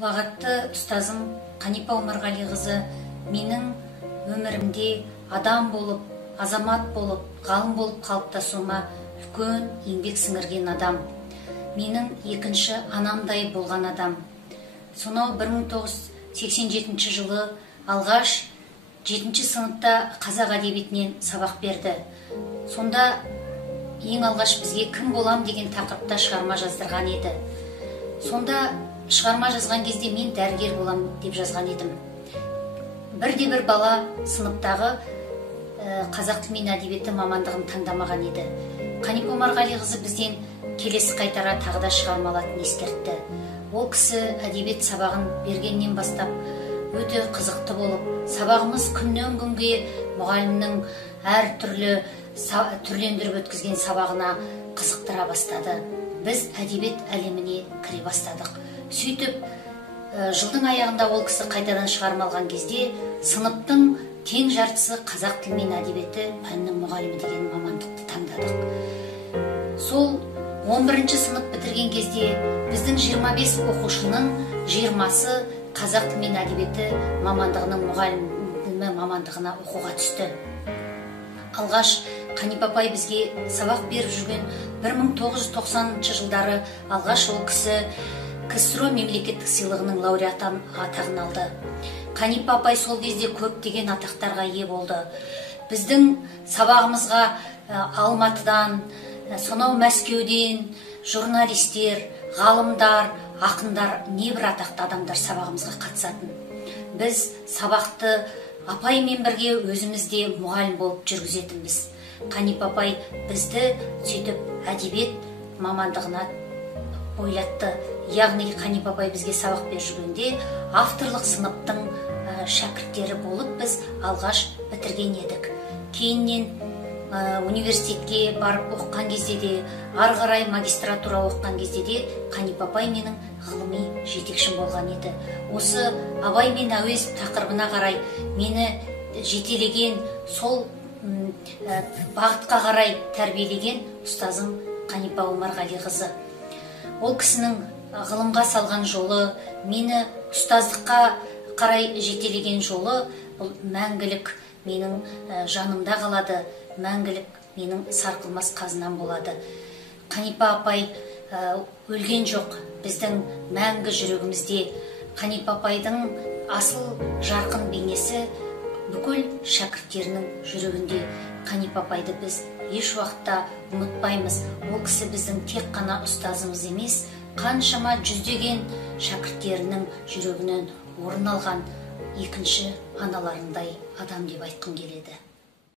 Ұлағатты ұстазым Қанипа Омарғалиқызы менің өмірімде адам болып, азамат болып, ғалым болып қалыптасуыма үлкен еңбек сіңірген адам. Менің екінші анамдай болған адам. Сонау 1987 жылы алғаш 7-ші сыныпта қазақ әдебиетінен сабақ берді. Сонда ең алғаш бізге кім болам деген тақырыпта шығарма жаздырған еді. Сонда шығарма жазған кезде мен дәрігер болам деп жазған едім. Бірде-бір бала сыныптағы қазақ тілі мен әдебиеті мамандығын таңдамаған еді. Қанипа Омарғалиқызы бізден келесі қайтара тағы да шығармалатын ескертті. Ол кісі әдебиет сабағын бергеннен бастап өте қызықты болып, сабағымыз күннен күнге мұғалімнің әр түрлендіріп өткізген сабағына қызықтыра бастады. Біз әдебиет әлеміне кіре бастадық. Сөйтіп, жылдың аяғында ол кісі қайтадан шығарма алған кезде сыныптың тең жартысы қазақ тілі мен әдебиеті пәнінің мұғалімі деген мамандықты таңдадық. Сол 11-ші сынып бітірген кезде біздің 25 оқушының 20-сы қазақ тілі мен әдебиеті мамандығының мұғалімі мамандығына оқуға түсті. Алғаш Қанипа апай бізге сабақ беріп жүрген 1990 жылдары алғаш ол кісі КСРО мемлекеттік сыйлығының лауреаты атағын алды. Қанипа апай сол кезде көптеген атақтарға ие болды. Біздің сабағымызға Алматыдан, сонау Мәскеуден журналистер, ғалымдар, ақындар, небір атақты адамдар сабағымызға қатысатын. Біз сабақты апаймен бірге өзімізде мұғалім болып жүргізетінбіз. Қанипа апай бізді сөйтіп әдебиет мамандығына ойлатты. Яғни Қанипа апай бізге сабақ беріп жүргенде авторлық сыныптың шәкірттері болып біз алғаш бітірген едік. Кейіннен университетке барып оқыған кезде де, ары қарай магистратура оқыған кезде де Қанипа апай менің ғылыми жетекшім болған еді. Осы Абай мен Әуезов тақырыбына қарай мені жетелеген, сол бағытқа қарай тәрбиелеген ұстазым Қанипа Омарғалиқызы. Ол кісінің ғылымға салған жолы, мені ұстаздыққа қарай жетелеген жолы бұл мәңгілік менің жанымда қалады, мәңгілік менің сарқылмас қазынам болады. Қанипа апай өлген жоқ, біздің мәңгі жүрегімізде. Қанипа апайдың асыл жарқын бейнесі бүкіл шәкірттерінің жүрегінде. Қанипа апайды біз еш уақытта ұмытпаймыз. Ол кісі біздің тек қана ұстазымыз емес, қаншама жүздеген шәкірттерінің жүрегінен орын алған екінші аналарындай адам деп айтқым келеді.